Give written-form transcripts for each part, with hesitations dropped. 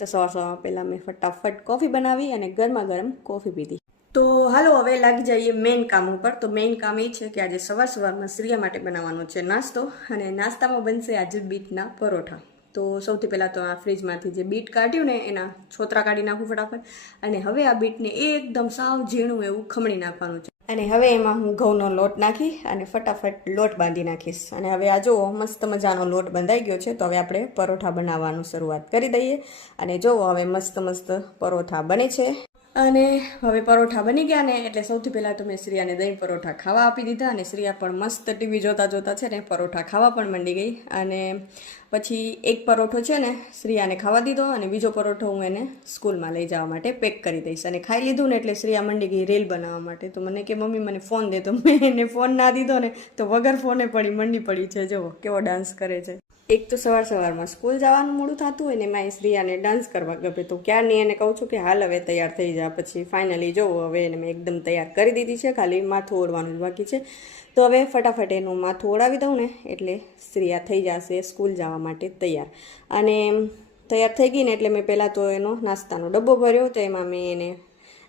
તો સવાર પહેલાં મેં ફટાફટ કોફી બનાવી અને ગરમા ગરમ કોફી પીધી. તો હાલો હવે લાગી જઈએ મેઇન કામ ઉપર. તો મેઇન કામ એ છે કે આજે સવારમાં શ્રીયા માટે બનાવવાનો છે નાસ્તો, અને નાસ્તામાં બનશે આજે બીટના પરોઠા. તો સૌથી પહેલાં તો આ ફ્રીજમાંથી જે બીટ કાઢ્યું ને એના છોતરા કાઢી નાખું ફટાફટ, અને હવે આ બીટને એકદમ સાવ ઝીણું એવું ખમણી નાખવાનું છે. અને હવે એમાં હું ઘઉંનો લોટ નાખી અને ફટાફટ લોટ બાંધી નાખીશ. અને હવે આ જુઓ મસ્ત મજાનો લોટ બંધાઈ ગયો છે. તો હવે આપણે પરોઠા બનાવવાનું શરૂઆત કરી દઈએ. અને જુઓ હવે મસ્ત મસ્ત પરોઠા બને છે. અને હવે પરોઠા બની ગયા ને એટલે સૌથી પહેલાં તો મેં શ્રીયાને દહીં પરોઠા ખાવા આપી દીધા, અને શ્રીયા પણ મસ્ત ટીવી જોતા છે ને પરોઠા ખાવા પણ માંડી ગઈ. અને પછી એક પરોઠો છે ને શ્રીયાને ખાવા દીધો, અને બીજો પરોઠો હું એને સ્કૂલમાં લઈ જવા માટે પેક કરી દઈશ. અને ખાઈ લીધું ને એટલે શ્રીયા મંડી ગઈ રીલ બનાવવા માટે. તો મને કે મમ્મી મને ફોન દે, તો મેં એને ફોન ના દીધો ને તો વગર ફોને મંડી પડી છે. જુઓ કેવો ડાન્સ કરે છે. એક તો સવારમાં સ્કૂલ જવાનું મોડું થતું હોય ને એમાં શ્રીયાને ડાન્સ કરવા ગમે. તો ક્યારની એને કહું છું કે હાલ હવે તૈયાર થઈ જા. પછી ફાઇનલી જોવો હવે એને મેં એકદમ તૈયાર કરી દીધી છે, ખાલી માથું ઓળવાનું જ બાકી છે. તો હવે ફટાફટ એનું માથું ઓળાવી દઉં ને એટલે શ્રીયા થઈ જશે સ્કૂલ જવા માટે તૈયાર. અને તૈયાર થઈ ગઈ ને એટલે મેં પહેલાં તો એનો નાસ્તાનો ડબ્બો ભર્યો. તો એમાં મેં એને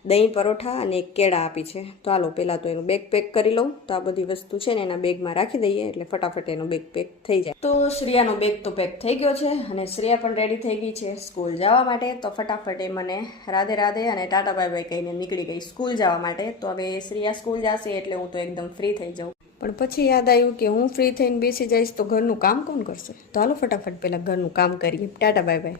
દહીં પરોઠા અને એક કેળા આપી છે. તો હાલો પહેલાં તો એનું બેગ પેક કરી લઉં. તો આ બધી વસ્તુ છે ને એના બેગમાં રાખી દઈએ એટલે ફટાફટ એનો બેગ પેક થઈ જાય. તો શ્રેયાનો બેગ તો પેક થઈ ગયો છે, અને શ્રેયા પણ રેડી થઈ ગઈ છે સ્કૂલ જવા માટે. તો ફટાફટ એ મને રાધે રાધે અને ટાટા બાય બાય કહીને નીકળી ગઈ સ્કૂલ જવા માટે. તો હવે શ્રેયા સ્કૂલ જશે એટલે હું તો એકદમ ફ્રી થઈ જાઉં. પણ પછી યાદ આવ્યું કે હું ફ્રી થઈને બેસી જઈશ તો ઘરનું કામ કોણ કરશે. તો હાલો ફટાફટ પહેલાં ઘરનું કામ કરીએ. Tata bye bye.